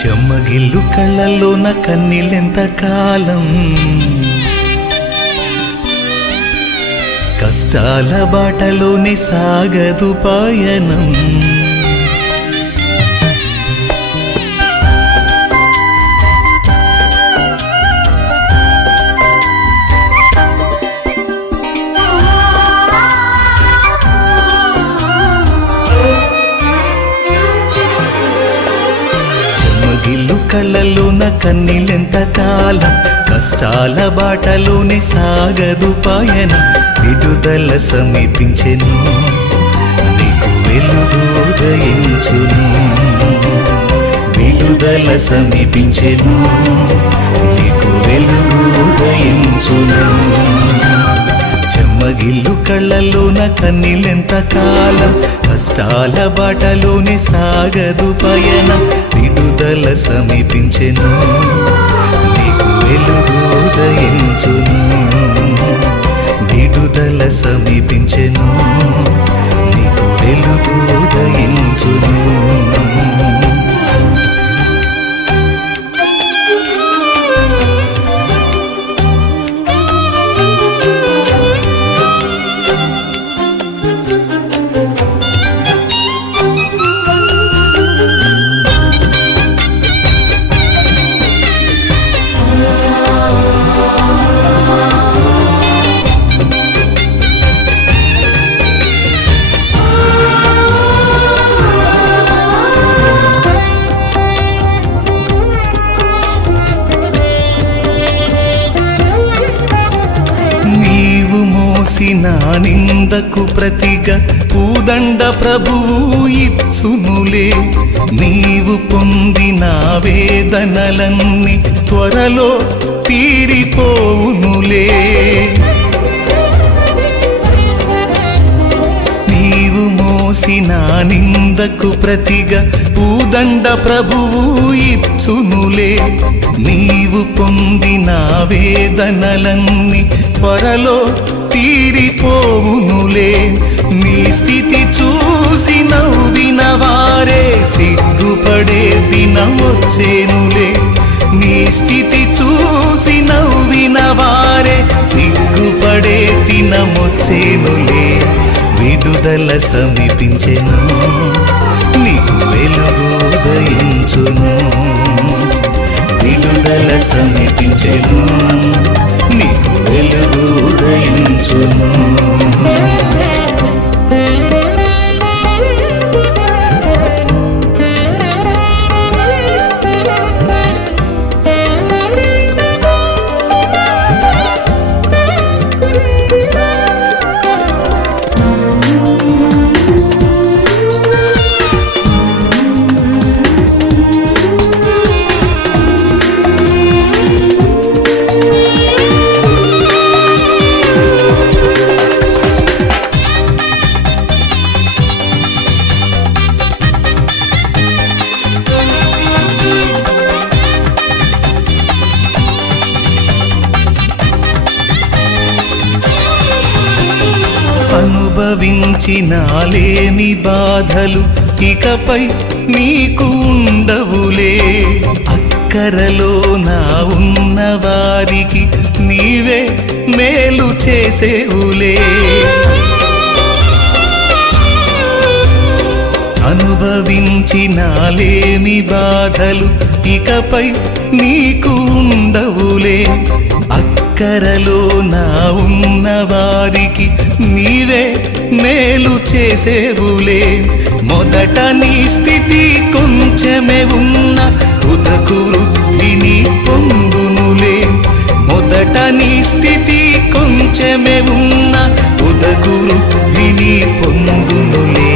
చెమ్మగిల్లు కళ్ళల్లోన కన్నీళ్ళెంత కాలం, కష్టాల బాటలోనే సాగదు పయనం. చెమ్మగిల్లు కళ్ళల్లోన కన్నీళ్ళెంత కాలం, కష్టాల బాటలోనే సాగదు పయనం. విడుదల సమీపించెను, నీకు వెలుగు ఉదయించును. విడుదల సమీపించెను, నీకు వెలుగు ఉదయించును. చెమ్మగిల్లు కళ్ళల్లోన కన్నీళ్ళెంత కాలం, కష్టాల బాటలోనే సాగదు పయనం. విడుదల సమీపించెను, నీకు వెలుగు ఉదయించును. విడుదల సమీపించెను, నీకు వెలుగు ఉదయించును. నా నిందకు ప్రతిగా పూదండ ప్రభువు ఇచ్చునులే. నీవు పొందిన వేదనలన్నీ త్వరలో తీరిపోవునులే. నీవు మోసిన నిందకు ప్రతిగా పూదండ ప్రభువు ఇచ్చునులే. నీవు పొందిన వేదనలన్నీ త్వరలో తీరిపోవునులే. నీ స్థితి చూసి నవ్విన వారే సిగ్గుపడే దినమొచ్చేనులే. నీ స్థితి చూసి నవ్విన వారే సిగ్గుపడే దినమొచ్చేనులే. విడుదల సమీపించెను, నీకు వెలుగు ఉదయించును. విడుదల సమీపించెను, నీకు వెలుగు ఉదయించును. అనుభవించినాలేమి బాధలు ఇకపై నీకు ఉండవులే. అక్కరలో నా ఉన్న వారికి నీవే మేలు చేసేవులే. అనుభవించినాలేమి బాధలు ఇకపై నీకు ఉండవులే. అక్కరలో నా ఉన్న వారికి నీవే మేలు చేసేవులే. మొదట నీ స్థితి కొంచెమే ఉన్న తుదకు వృద్ధిని పొందునులే. మొదట నీ స్థితి కొంచెమే ఉన్న తుదకు వృద్ధిని పొందునులే.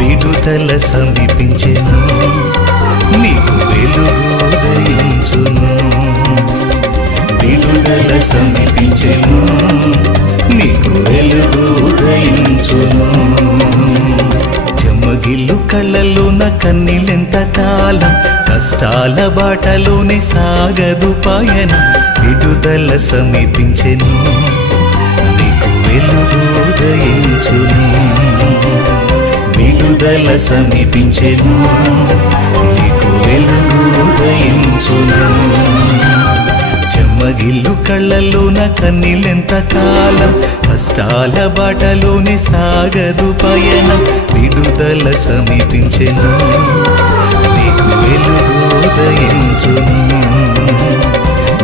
విడుదల సమీపించెను, నీకు వెలుగు ఉదయించును. విడుదల సమీపించెను, నీకు వెలుగు ఉదయించును. చెమ్మగిల్లు కళ్ళల్లోన కన్నీళ్ళెంత కాలం, కష్టాల బాటలోనే సాగదు పయనం. విడుదల సమీపించెను, నీకు వెలుగు ఉదయించును. విడుదల సమీపించెను, నీకు వెలుగు ఉదయించును చెమ్మగిల్లు కళ్ళల్లోన కన్నీళ్ళెంత కాలం కష్టాల బాటలోనే సాగదు పయనం విడుదల సమీపించెను నీకు వెలుగు ఉదయించును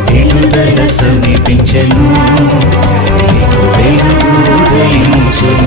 విడుదల సమీపించెను నీకు వెలుగు ఉదయించును